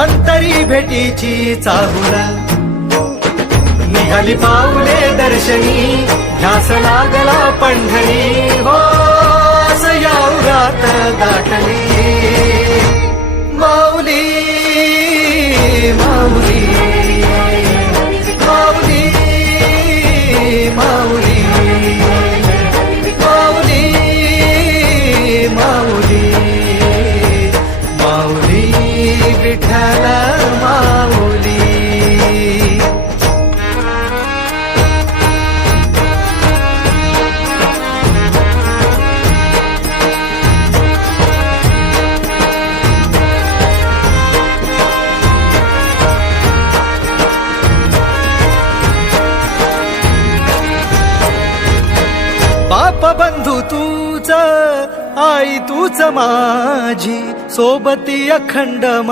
अंतरी भेटीची चाहुल निघाली पाऊले दर्शनी ध्यास लागला पंढरी हो या उरात दाटली माऊली माऊली माऊली माऊली माऊली माऊली माऊली विठ्ठल माऊली बाप बंधू तूच आई तूच माझी सोबती अखंड